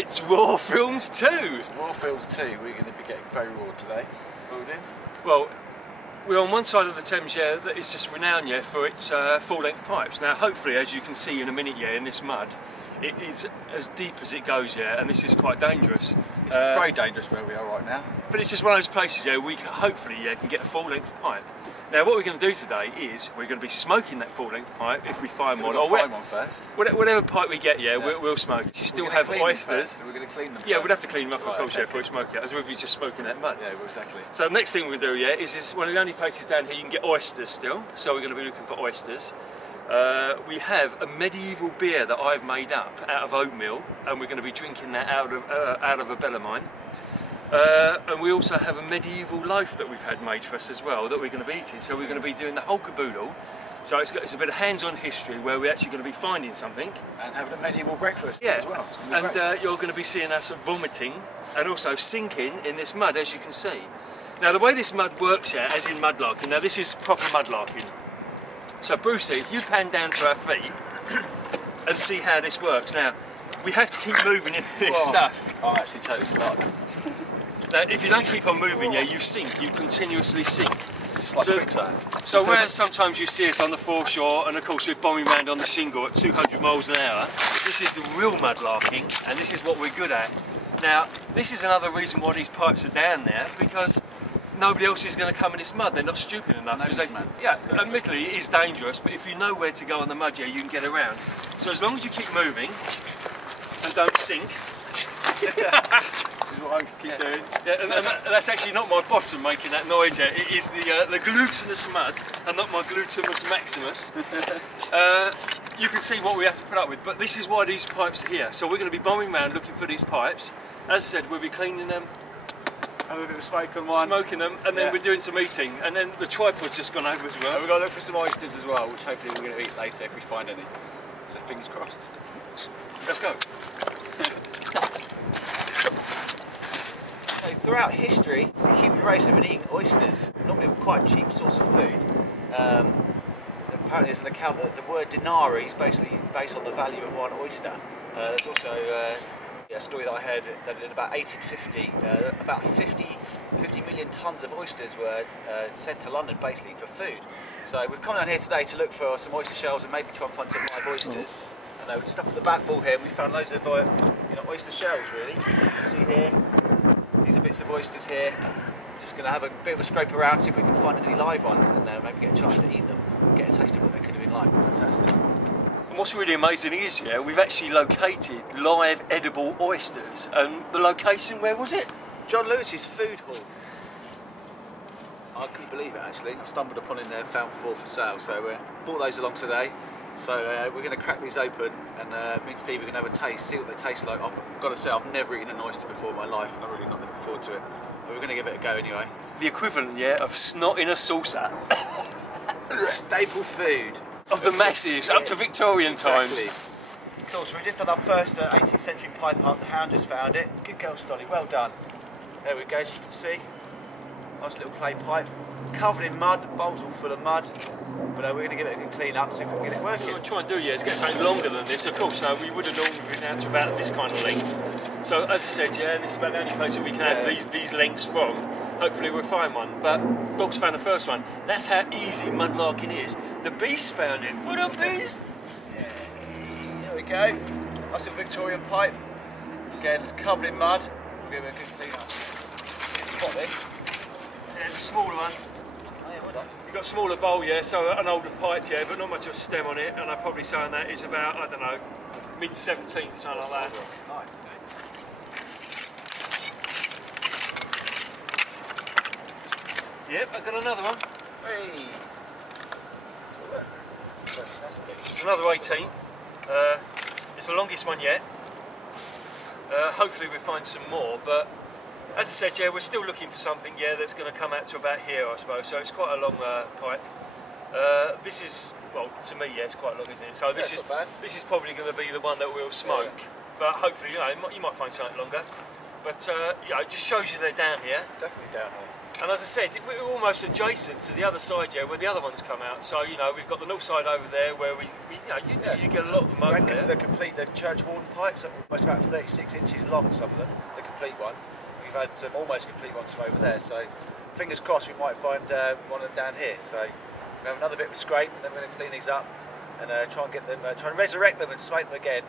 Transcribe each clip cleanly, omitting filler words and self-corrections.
It's Raw Films 2! It's Raw Films 2. We're going to be getting very raw today. Well, we're on one side of the Thames, yeah, that is just renowned, yeah, for its full-length pipes. Now, hopefully, as you can see in a minute, yeah, in this mud, it is as deep as it goes, yeah, and this is quite dangerous. It's very dangerous where we are right now. But it's just one of those places, yeah, we can, hopefully, yeah, can get a full-length pipe. Now, what we're going to do today is we're going to be smoking that full-length pipe if we find one. Or find one first. Whatever pipe we get, yeah, we'll smoke. You still have oysters. So we're going to clean them. Yeah, first. we'd have to clean them up, of Right, course, okay, yeah, before we smoke it, as if we're just smoking that mud. Yeah, well, exactly. So the next thing we're going to do, yeah, is one of the only places down here you can get oysters still. So we're going to be looking for oysters. We have a medieval beer that I've made up out of oatmeal, and we're going to be drinking that out of a Bellarmine. And we also have a medieval loaf that we've had made for us as well that we're going to be eating. So we're going to be doing the whole caboodle. So it's a bit of hands-on history where we're actually going to be finding something. And having a medieval breakfast yeah. as well. And you're going to be seeing us vomiting and also sinking in this mud, as you can see. Now the way this mud works, yeah, as in mudlarking, now this is proper mudlarking. So Brucey, if you pan down to our feet and see how this works. Now, we have to keep moving in this stuff. I'm actually totally started. Now, if you don't keep on moving, yeah, you sink, you continuously sink. Just like quicksand. So whereas sometimes you see us on the foreshore, and of course we're bombing around on the shingle at 200 miles an hour, this is the real mudlarking, and this is what we're good at. Now, this is another reason why these pipes are down there, because nobody else is going to come in this mud. They're not stupid enough. Yeah, exactly. Admittedly, it is dangerous, but if you know where to go on the mud, yeah, you can get around. So as long as you keep moving and don't sink. Is what I keep doing. Yeah, and that's actually not my bottom making that noise yet. It is the glutinous mud, and not my glutinous maximus. You can see what we have to put up with, but this is why these pipes are here. So we're going to be bombing around looking for these pipes. As I said, we'll be cleaning them, have a bit of smoke on one. Smoking them, and then we're doing some eating, and then the tripod's just gone over as well. And we've got to look for some oysters as well, which hopefully we're going to eat later if we find any. So fingers crossed. Let's go. So throughout history, the human race have been eating oysters, normally quite a cheap source of food. Apparently there's an account that the word denarii is basically based on the value of one oyster. There's also a story that I heard that in about 1850, about 50 million tonnes of oysters were sent to London basically for food. So we've come down here today to look for some oyster shells and maybe try and find some live oysters. And we're just up at the back wall here and we found loads of oyster shells really. You can see here, these are bits of oysters here. We're just going to have a bit of a scrape around, see if we can find any live ones and maybe get a chance to eat them, get a taste of what they could have been like. Fantastic. And what's really amazing is, yeah, we've actually located live edible oysters. And the location, where was it? John Lewis's food hall. I couldn't believe it actually. I stumbled upon in there, found 4 for sale, so brought those along today. So we're going to crack these open and me and Steve are going to have a taste, see what they taste like. I've got to say I've never eaten an oyster before in my life and I'm really not looking forward to it. But we're going to give it a go anyway. The equivalent, yeah, of snot in a saucer. Staple food. Of the masses, up to Victorian times. Cool, so we've just done our first 18th century pipe up. The hound just found it. Good girl, Stolly, well done. There we go, as you can see. Nice little clay pipe. Covered in mud, the bowl's all full of mud. But we're going to give it a good clean up, see if we can get it working. What we're trying to do, yeah, is get something longer than this. Of course, we would have normally been out to about this kind of length. So, as I said, yeah, this is about the only place that we can have these lengths from. Hopefully we'll find one. But Dogs found the first one. That's how easy mudlarking is. The Beast found it. What up, Beast? There we go. Nice little Victorian pipe. Again, it's covered in mud. We'll give it a good clean up. Spot this. Yeah, it's a smaller one. Oh yeah, well done. You've got a smaller bowl, yeah, so an older pipe, yeah, but not much of a stem on it, and I'm probably saying that is about, I don't know, mid-17th, something like that. Nice. Yep, I've got another one. Hey! Fantastic. Another 18th. It's the longest one yet. Hopefully we'll find some more, but as I said, yeah, we're still looking for something, yeah, that's going to come out to about here, I suppose. So it's quite a long pipe. This is, well, to me, yeah, it's quite long, isn't it? So this is probably going to be the one that we'll smoke. Yeah. But hopefully, you know, you might find something longer. But yeah, it just shows you they're down here. Definitely down here. And as I said, we're almost adjacent to the other side, yeah, where the other ones come out. So, you know, we've got the north side over there where you get a lot of them over there. The church warden pipes are almost about 36 inches long, some of them, the complete ones. We've had some almost complete ones from over there, so fingers crossed we might find one of them down here. So we have another bit of a scrape, and then we're going to clean these up and try and get them, try and resurrect them and smake them again.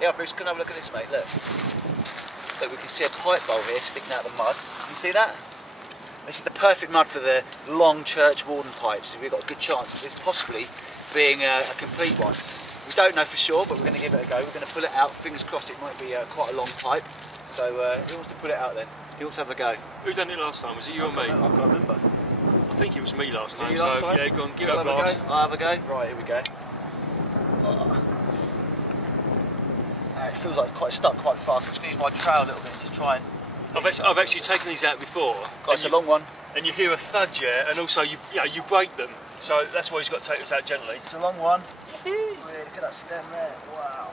Yeah, Bruce, come have a look at this, mate. Look. Look, we can see a pipe bowl here sticking out of the mud. Can you see that? This is the perfect mud for the long church warden pipes. So we've got a good chance of this possibly being a complete one. We don't know for sure, but we're going to give it a go. We're going to pull it out. Fingers crossed it might be quite a long pipe. So who wants to pull it out then? Who wants to have a go? Who done it last time? Was it you or me? I can't remember. I think it was me last time. Last time? Yeah, go on, give it a blast. I'll have a go. Right, here we go. It feels like quite stuck quite fast. I'm just going to use my trowel a little bit and just try and... I've actually taken these out before. It's a long one. And you hear a thud, yeah, and also you break them. So that's why he's got to take this out gently. It's a long one. Look at that stem there. Wow.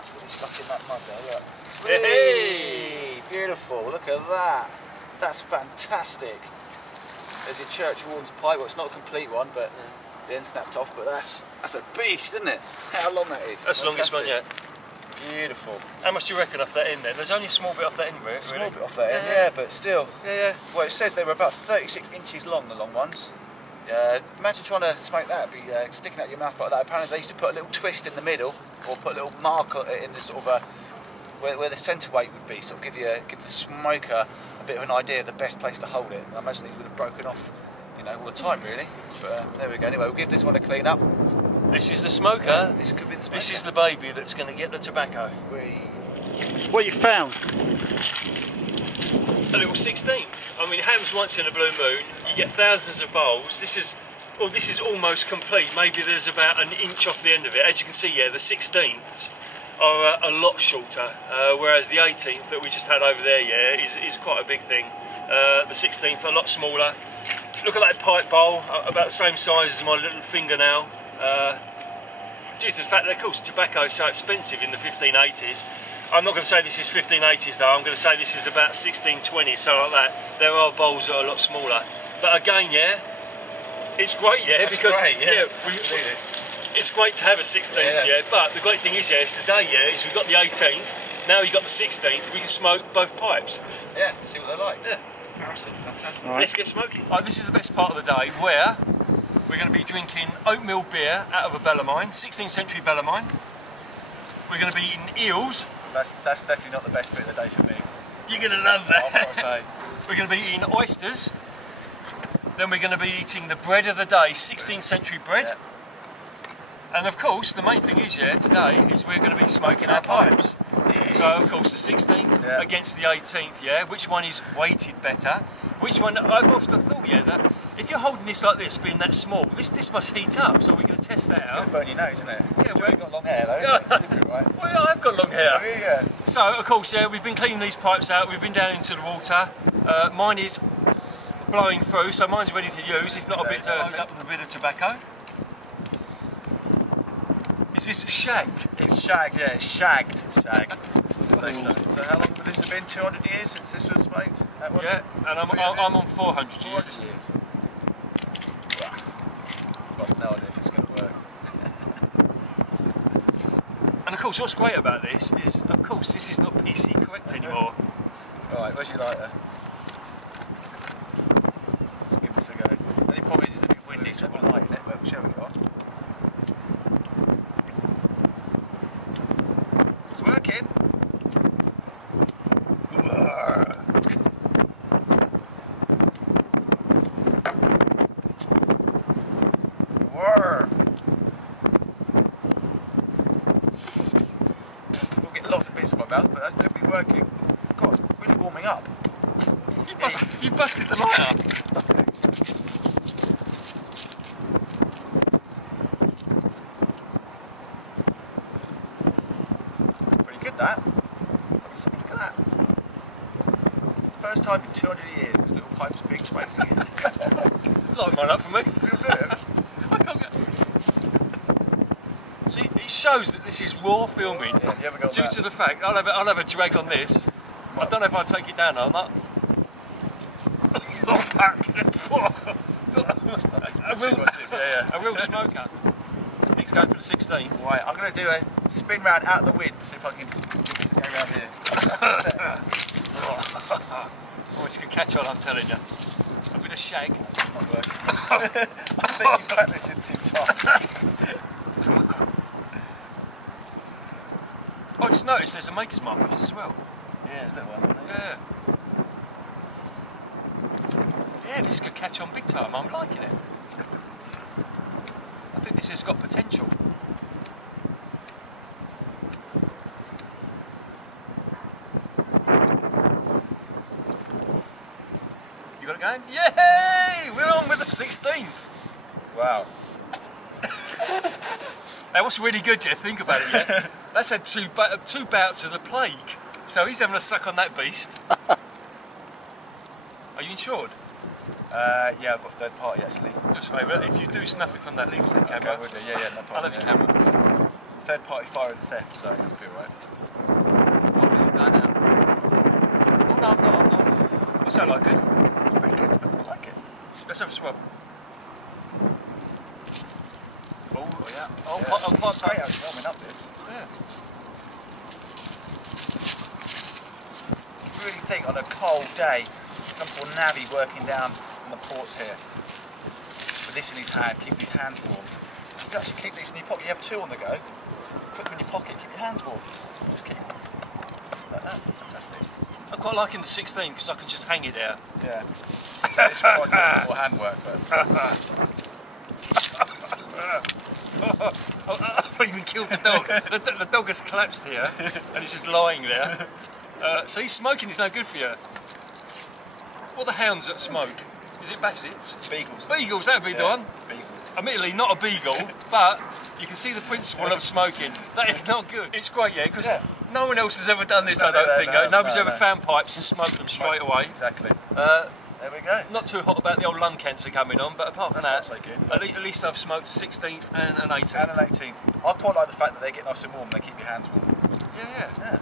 It's really stuck in that mud there, look. Hey! Beautiful, look at that. That's fantastic. There's your church warden's pipe. Well, it's not a complete one, but the end snapped off, but that's a beast, isn't it? How long that is. That's the longest one yet. Beautiful. How much do you reckon off that end then? There's only a small bit off that end, really. Small bit off that end, yeah, but still. Yeah. Well, it says they were about 36 inches long, the long ones. Imagine trying to smoke that, be sticking out your mouth like that. Apparently they used to put a little twist in the middle, or put a little mark in the sort of where the centre weight would be, sort of give the smoker a bit of an idea of the best place to hold it. I imagine these would have broken off, you know, all the time really. But there we go. Anyway, we'll give this one a clean up. This is the smoker. This could be the smoker. This is the baby that's going to get the tobacco. What you found? A little 16th. I mean, it happens once in a blue moon. You get thousands of bowls. This is almost complete. Maybe there's about an inch off the end of it. As you can see, yeah, the 16ths are a lot shorter, whereas the 18th that we just had over there, yeah, is quite a big thing. The 16th a lot smaller. Look at that pipe bowl, about the same size as my little fingernail. Due to the fact that, of course, tobacco is so expensive in the 1580s. I'm not going to say this is 1580s though, I'm going to say this is about 1620s, so like that. There are bowls that are a lot smaller. But again, yeah, it's great, yeah, That's because great, yeah. It's great to have a 16th, yeah. But the great thing is, yeah, today, yeah, is we've got the 18th, now you've got the 16th, we can smoke both pipes. Yeah, see what they're like. Yeah. Fantastic. Right. Let's get smoking. Right, this is the best part of the day, where we're going to be drinking oatmeal beer out of a Bellarmine, 16th century Bellarmine. We're going to be eating eels. That's definitely not the best bit of the day for me. You're going to love that. I've got to say. We're going to be eating oysters. Then we're going to be eating the bread of the day, 16th century bread. Yeah. And of course, the main thing is, yeah, today is we're going to be smoking our pipes. So, of course, the 16th against the 18th, yeah. Which one is weighted better? Which one? I've often thought, yeah, that if you're holding this like this, being that small, this must heat up. So we're going to test that out. It's going to burn your nose, isn't it? Yeah, you've got long hair though. Right? Well, yeah, I've got long hair. Yeah. So, of course, yeah, we've been cleaning these pipes out. We've been down into the water. Mine is blowing through, so mine's ready to use. It's not a bit dirty. Up with a bit of tobacco. Is this a shag? It's shagged, yeah, it's shagged. Shagged. So how long would this have been? 200 years since this was smoked? Yeah, and I'm on 400 years. 400 years. I've no idea if it's going to work. And of course, what's great about this is, of course, this is not PC correct anymore. Alright, where's your lighter? Let's give this a go. The only problem is it's a bit windy, so we'll lighten it, but shall we go on? It's working! We'll get lots of bits in my mouth, but that's definitely working. God, it's really warming up. You've busted the lighter. Pretty good, that. Look at that. First time in 200 years, this little pipe's being smoked again. Light mine up for me. I can't get... See, it shows that this is raw filming. Yeah, you haven't got due that. to the fact I'll have a drag on this. I don't know if I'll take it down or not. Oh, fuck. A real smoker. Nick's going for the 16th. Right, I'm going to do a spin round out the wind, see if I can get this to go around here. Oh, it's going to catch on, I'm telling you. A bit of shag. It's not working. I think you packed this in too tight. I just noticed there's a maker's mark on this as well. Yeah, is that one? Yeah. Yeah, this could catch on big time. I'm liking it. I think this has got potential. You got it going? Yay! We're on with the 16th. Wow. Now, what's really good, Jeff? Think about it, yeah? That's had two bouts of the plague. So he's having a suck on that beast. Are you insured? Yeah, I've got third party actually. Just favour, if you do snuff it from that leaf camera, Okay, I will do. Yeah, no problem. I love your camera. Third party fire and theft, so it'll be alright. I think I'm going now. Oh no, I'm not. What's that like, good? Very good, I quite like it. Let's have a swab. Oh, yeah. Oh, Yeah, quite it's great actually warming up this. Yeah. You really think on a cold day, some poor navvy working down on the ports here, with this in his hand, keep his hands warm. You can actually keep these in your pocket. You have two on the go. Put them in your pocket, keep your hands warm. Just keep like that. Fantastic. I'm quite liking the 16 because I can just hang it there. Yeah. So this requires a lot more handwork, but I've even killed the dog. The dog has collapsed here and he's just lying there. So he's smoking is no good for you. What are the hounds that smoke? Is it Bassets? beagles. Beagles, that would be the one. Beagles. Admittedly, not a beagle, but you can see the principle of smoking. That is not good. It's great, yeah, because no one else has ever done this, I don't think. Nobody's ever found pipes and smoked them straight away. Exactly. There we go. Not too hot about the old lung cancer coming on, but apart from That's that, not so good. at least I've smoked a 16th and an 18th. And an 18th. I quite like the fact that they get nice and warm, they keep your hands warm. Yeah. Yeah.